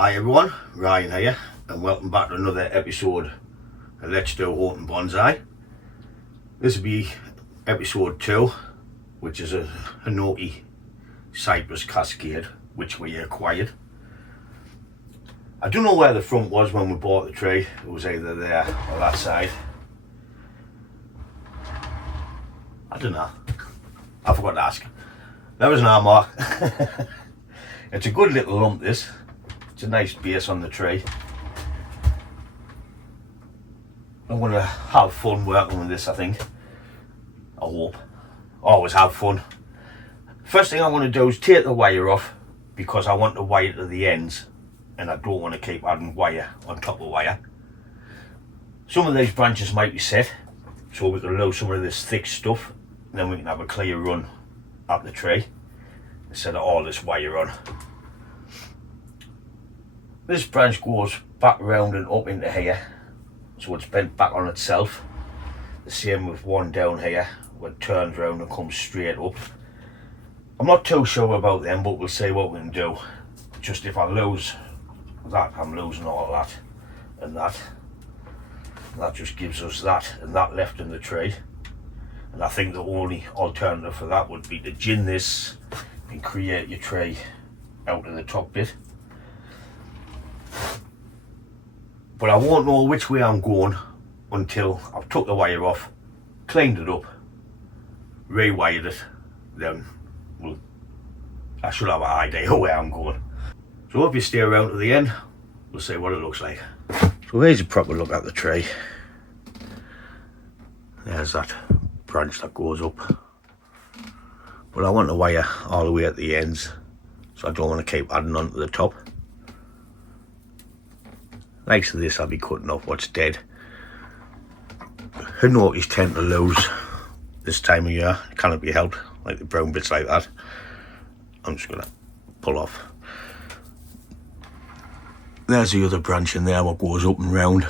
Hi everyone, Ryan here, and welcome back to another episode of Let's Do Houghton Bonsai. This will be episode 2, which is a Hinoki Cypress Cascade, which we acquired. I don't know where the front was when we bought the tree. It was either there or that side. I don't know. I forgot to ask. There was an arm mark. It's a good little lump, this. It's a nice base on the tree. I'm going to have fun working with this, I think. I hope. Always have fun. First thing I want to do is take the wire off, because I want the wire to the ends and I don't want to keep adding wire on top of wire. Some of these branches might be set, so we can lose some of this thick stuff, and then we can have a clear run up the tree instead of all this wire on. This branch goes back round and up into here, so it's bent back on itself. The same with one down here, where it turns round and comes straight up. I'm not too sure about them, but we'll see what we can do. Just if I lose that, I'm losing all that and that. And that just gives us that and that left in the tree. And I think the only alternative for that would be to gin this and create your tree out of the top bit. But I won't know which way I'm going until I've took the wire off, cleaned it up, rewired it, then I should have an idea where I'm going. So if you stay around to the end, we'll see what it looks like. So here's a proper look at the tree. There's that branch that goes up. But I want the wire all the way at the ends, so I don't want to keep adding on to the top. Likes of this, I'll be cutting off what's dead. Hinokis tend to lose this time of year. It cannot be helped, like the brown bits like that. I'm just going to pull off. There's the other branch in there, what goes up and round.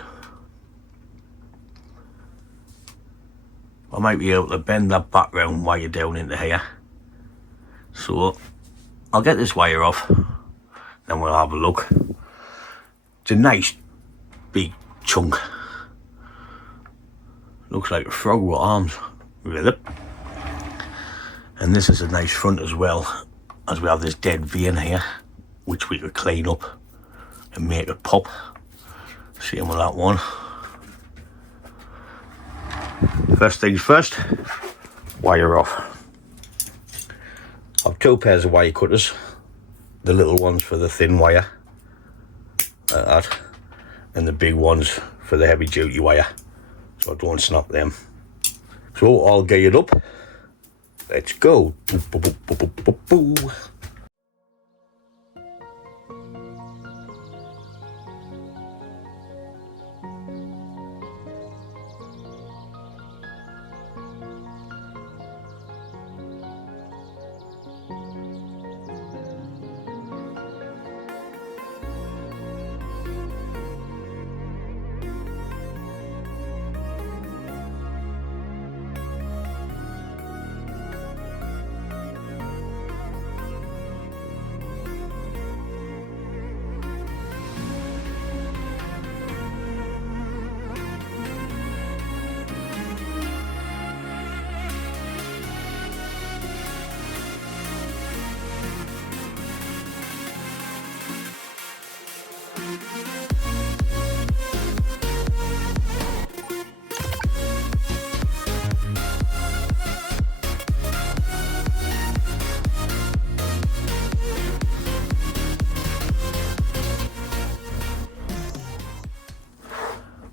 I might be able to bend that background wire down into here. So I'll get this wire off, then we'll have a look. It's a nice big chunk. Looks like a frog with arms with it. And this is a nice front as well, as we have this dead vein here, which we could clean up and make it pop. Same with that one. First things first, wire off. I've two pairs of wire cutters, the little ones for the thin wire, like that, and the big ones for the heavy duty wire, so I don't snap them. So all geared up, let's go.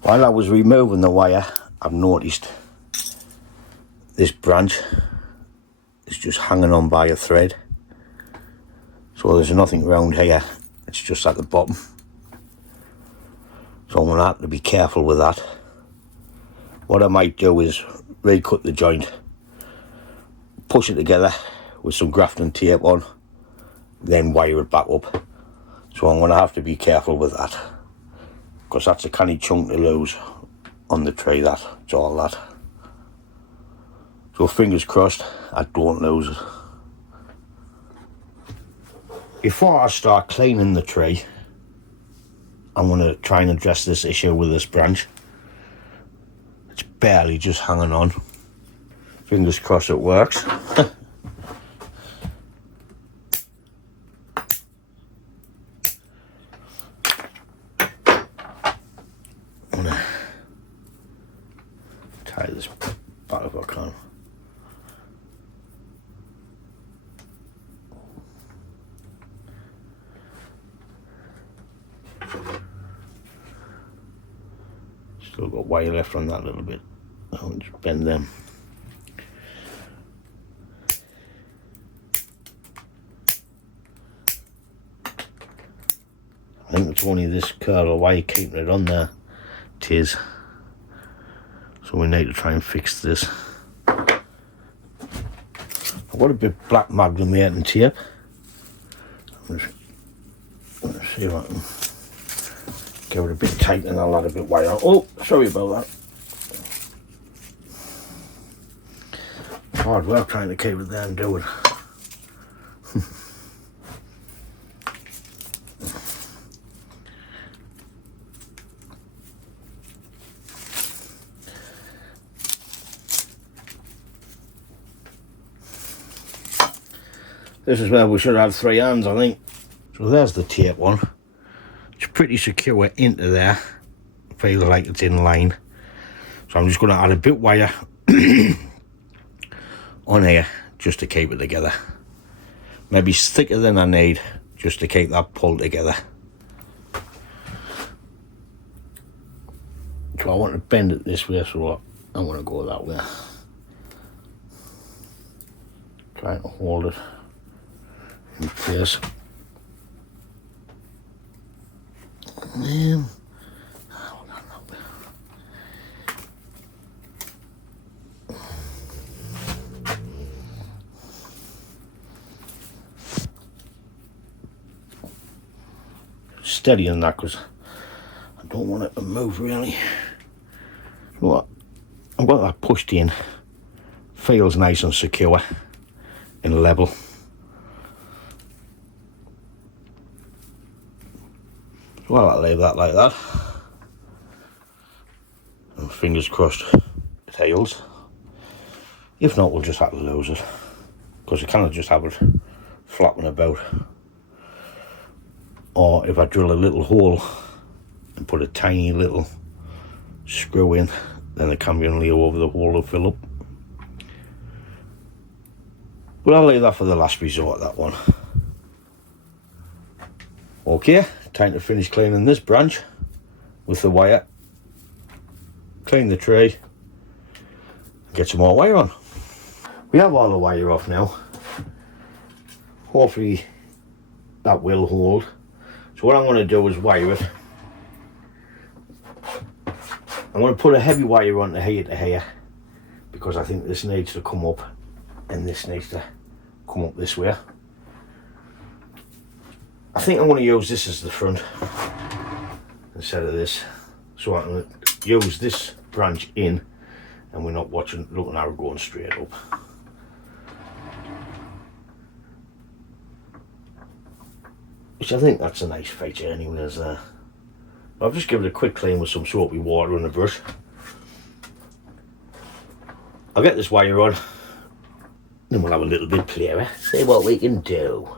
While I was removing the wire, I've noticed this branch is just hanging on by a thread. So there's nothing around here, it's just at the bottom. So I'm going to have to be careful with that. What I might do is recut the joint, push it together with some grafting tape on, then wire it back up. So I'm going to have to be careful with that, because that's a canny chunk to lose on the tree, that. It's all that. So fingers crossed I don't lose it. Before I start cleaning the tree, I'm going to try and address this issue with this branch. It's barely just hanging on. Fingers crossed it works. I'm going to tie this back if I can. Still got wire left on that little bit. I'll just bend them. I think it's only this curl of wire keeping it on there. It is. So we need to try and fix this. I've got a bit of black magnum tape. Let's see if I can give it a bit tight and I'll add a bit of wire on. Oh, sorry about that. Hard work trying to keep it there and do it. This is where we should have 3 hands, I think. So there's the tape one. It's pretty secure into there. Feels like it's in line. So I'm just going to add a bit of wire on here just to keep it together. Maybe thicker than I need just to keep that pulled together. So I want to bend it this way, so I want to go that way. Trying to hold it in place. Steady on that because I don't want it to move really. So I've got that pushed in. Feels nice and secure and level. Well, I'll leave that like that. And fingers crossed it heals. If not, we'll just have to lose it. Because you cannot just have it flapping about. Or if I drill a little hole and put a tiny little screw in, then the cambium leo over the hole will fill up. But I'll leave that for the last resort, that one. Okay, time to finish cleaning this branch with the wire. Clean the tree, get some more wire on. We have all the wire off now. Hopefully that will hold. So what I'm going to do is wire it. I'm going to put a heavy wire on here to here because I think this needs to come up and this needs to come up this way. I think I'm going to use this as the front instead of this, so I can use this branch in and we're not looking at it going straight up. Which I think that's a nice feature anyways. I'll just give it a quick clean with some soapy water and a brush. I'll get this wire on, then we'll have a little bit clearer, see what we can do.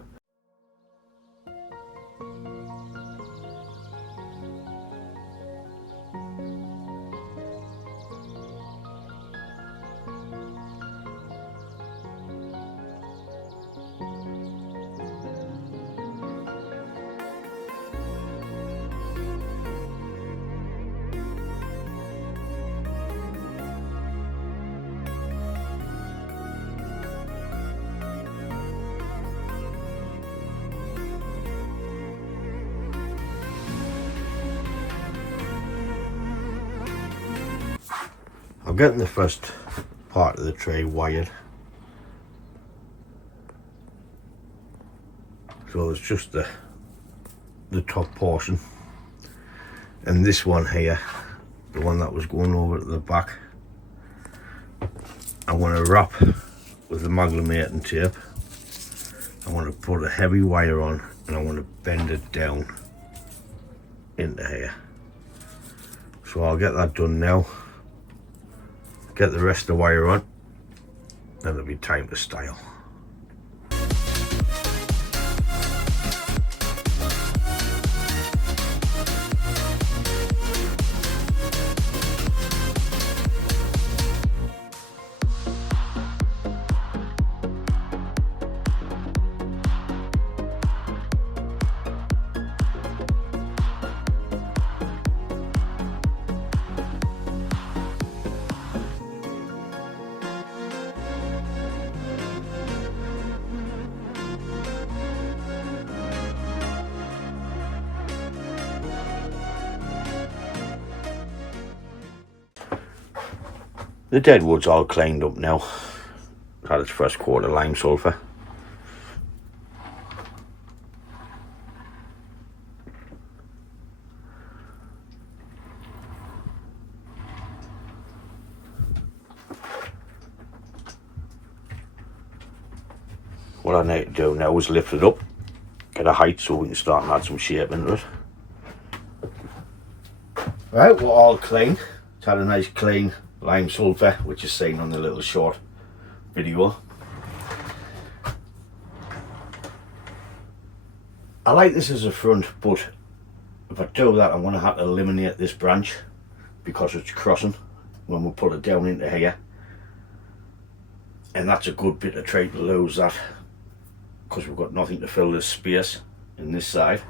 I'm getting the first part of the tray wired. So it's just the top portion. And this one here, the one that was going over at the back, I want to wrap with the magnum tape. I want to put a heavy wire on and I want to bend it down into here. So I'll get that done now, get the rest of the wire on, then it'll be time to style. The Deadwood's all cleaned up now. It's had its first coat of lime sulphur. What I need to do now is lift it up, get a height so we can start and add some shape into it. Right, we're all clean. It's had a nice clean lime sulphur, which is seen on the little short video. I like this as a front, but if I do that I'm going to have to eliminate this branch because it's crossing when we put it down into here, and that's a good bit of tree to lose that, because we've got nothing to fill this space in this side.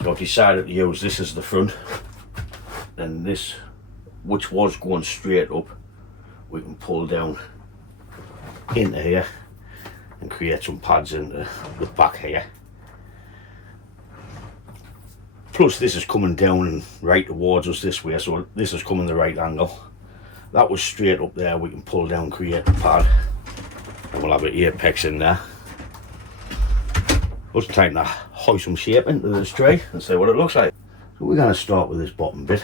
So I've decided to use this as the front, and this, which was going straight up, we can pull down into here and create some pads into the back here. Plus this is coming down and right towards us this way, so this is coming the right angle. That was straight up there, we can pull down, create a pad, and we'll have an apex in there. It's time to hoist some shape into this tree and see what it looks like. So we're going to start with this bottom bit.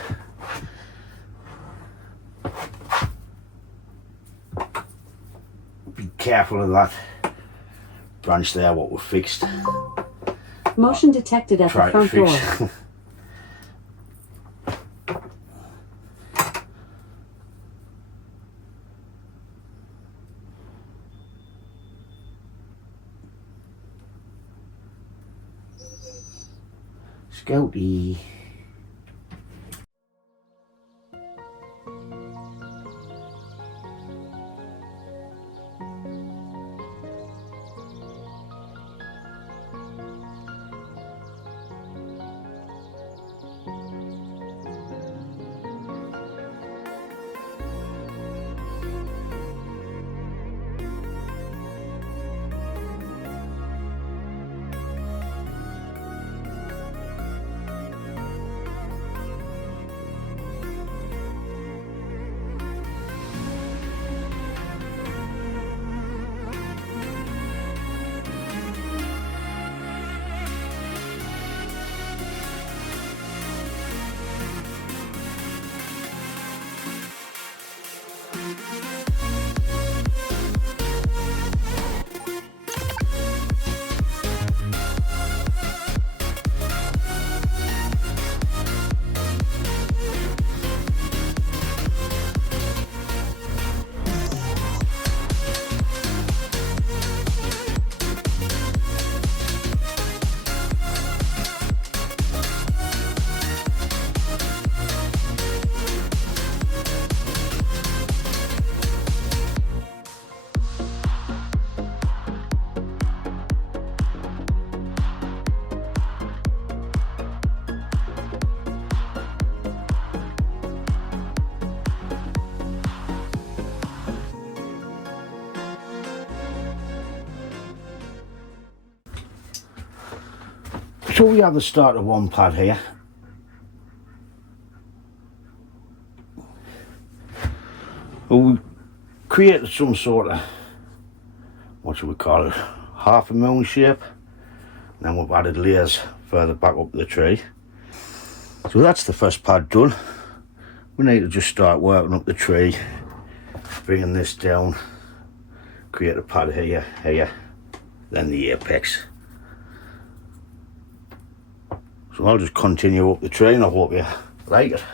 Be careful of that branch there, what we fixed. Motion detected at the front door. Scouty. So we have the start of one pad here. We created some sort of, what should we call it, half a moon shape. And then we've added layers further back up the tree. So that's the first pad done. We need to just start working up the tree, bringing this down, create a pad here, here, then the apex. So So I'll just continue up the tray and I hope you like it.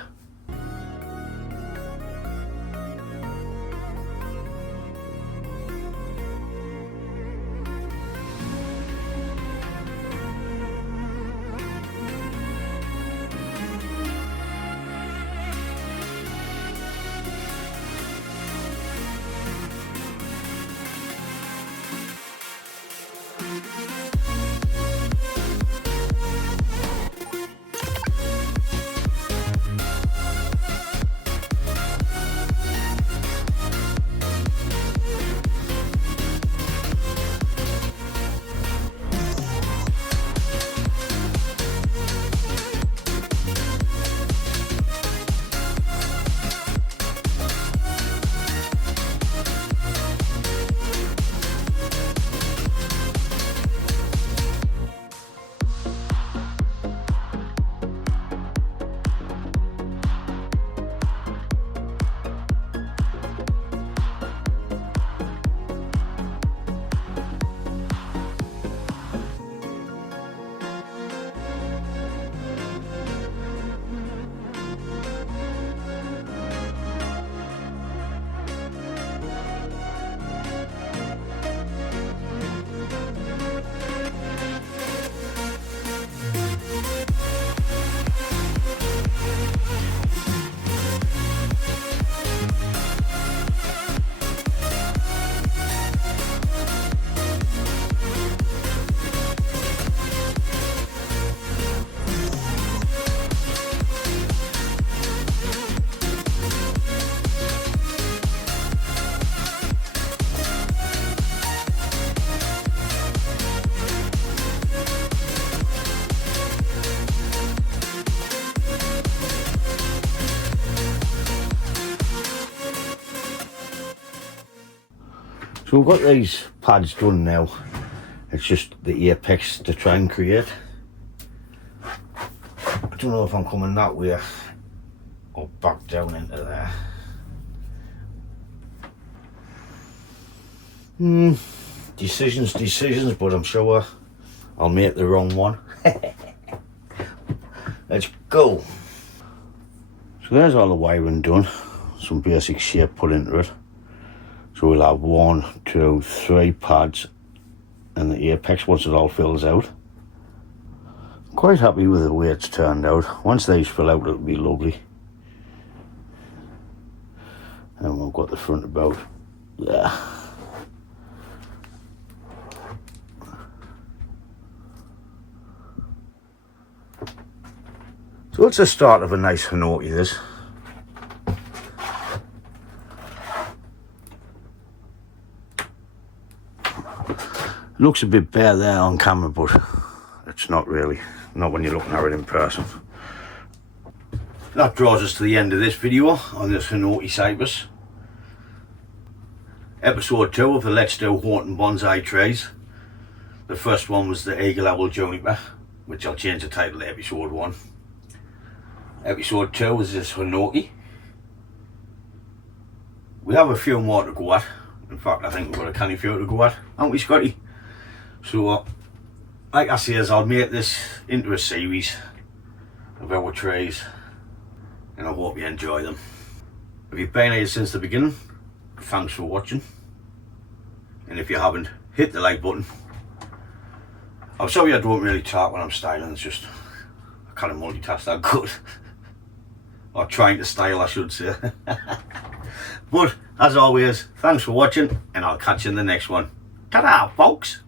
So we've got these pads done now. It's just the apex to try and create. I don't know if I'm coming that way or back down into there. Decisions, but I'm sure I'll make the wrong one. Let's go. So there's all the wiring done. Some basic shape put into it. So we'll have 1, 2, 3 pads and the apex once it all fills out. Quite happy with the way it's turned out. Once these fill out, it'll be lovely. And we've got the front about there. So it's the start of a nice Hinoki, this. Looks a bit bare there on camera, but it's not really, not when you're looking at it in person. That draws us to the end of this video on this Hinoki Cypress. Episode 2 of the Let's Do Houghton Bonsai trays. The first one was the Eagle Owl Juniper, which I'll change the title to episode 1. Episode 2 was this Hinoki. We have a few more to go at. In fact, I think we've got a canny few to go at, haven't we, Scotty? So, like I say, I'll make this into a series of our trays, and I hope you enjoy them. If you've been here since the beginning, thanks for watching. And if you haven't, hit the like button. I'm sorry I don't really talk when I'm styling, it's just I can't multitask that good. Or trying to style, I should say. But as always, thanks for watching, and I'll catch you in the next one. Ta-da, folks!